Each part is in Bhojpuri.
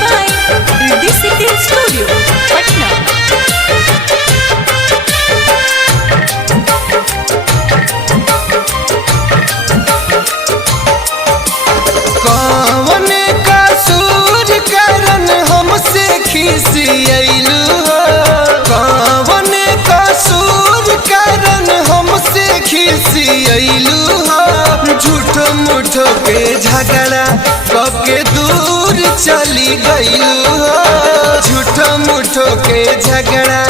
by Riddhi City Studio, Patna। कौन कसूर करन हमसे खिसियलू हो, कौन कसूर करन हमसे खिसियलू हो। झूठ मूठ के झगड़ा कके दूर चली गईलू हो, झूठ मूठ के झगड़ा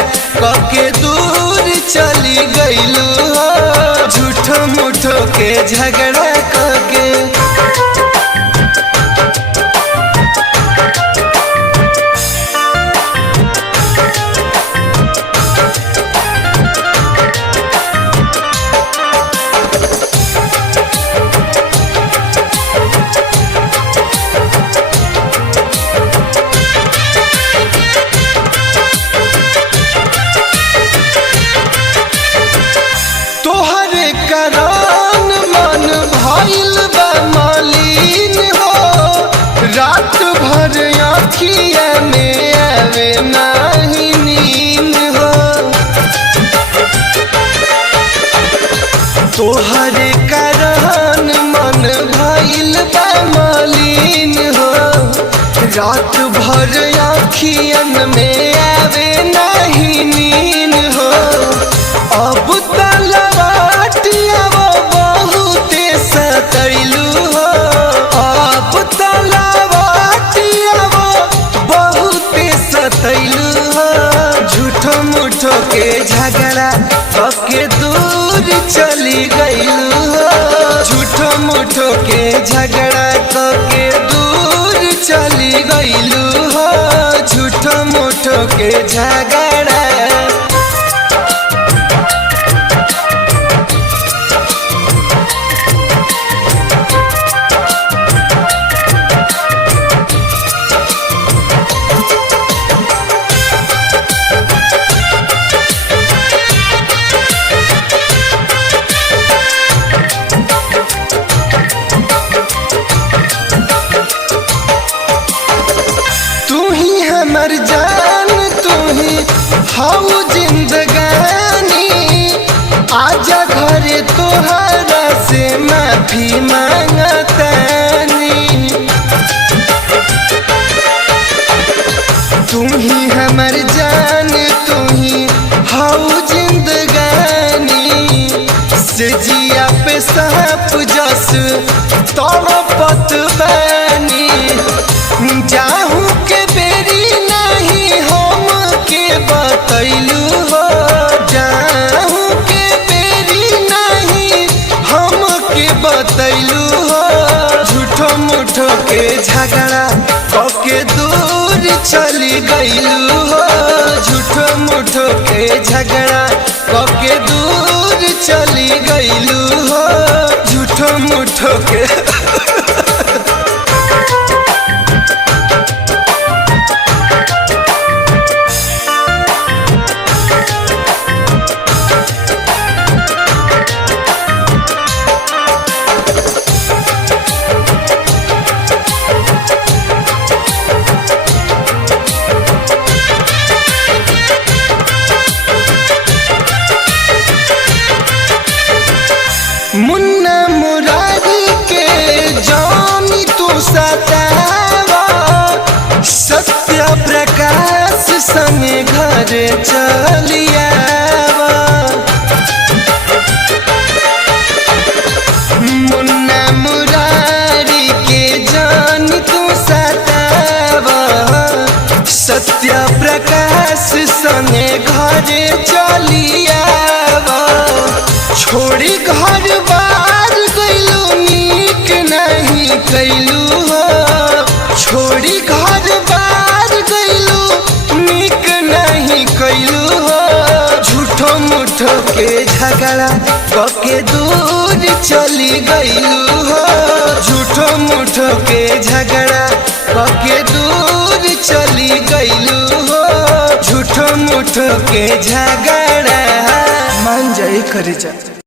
कके दूर चली गईलू हो, झूठ मूठ के झगड़ा कके। तोहरे करान मन भइल बा मलिन हो, रात भर आँखिया में आवे नाही नींद हो। तोहरे करान मन भइल बा मलिन हो, रात भर आँखियन में आवे नाही नींद हो। अब तलवाटिया वो बहुते सतैलू हो, अब तलवाटिया वो बहुते सतैलू हो। झूठ मूठ के झगड़ा कके दूर चली गईलू हो, झूठ मूठ के झगड़ा कके दूर चली गईलू हो, झूठ मूठ के झगड़ा। हमर जान तू ही हऊ जिंदगानी, आजा घरे तोहरा से माफी मांगतानी। तू ही हमर जान तू ही हऊ जिंदगानी, से जिया पे सांप जस तड़पत बानी। जाहू के बेरी नहीं हम के बतैलू हो, जाहू के बेरी नहीं हम के बतैलू हो। झूठो मूठो के झगड़ा कके दूर चली गईलू हो, झूठो मूठो के झगड़ा कके दूर चली गईलू हो, झूठो मूठो के। मुन्ना मुरारी के जानी तू सतावा, सत्य प्रकाश संगे घर चलियावा। मुन्ना मुरारी के जानी तू सतावा, सत्य प्रकाश संगे घर चलियावा। छोड़ी घर बार गईलू नीक नहीं कैलू हो, छोड़ी घर बार गईलू नीक नहीं कैलू हो। झूठो मूठो के झगड़ा कके दूर चली गईलू हो, झूठो मूठो के झगड़ा कके दूर चली गईलू हो, झूठो मूठो के झगड़ा। मान जाए करे जा।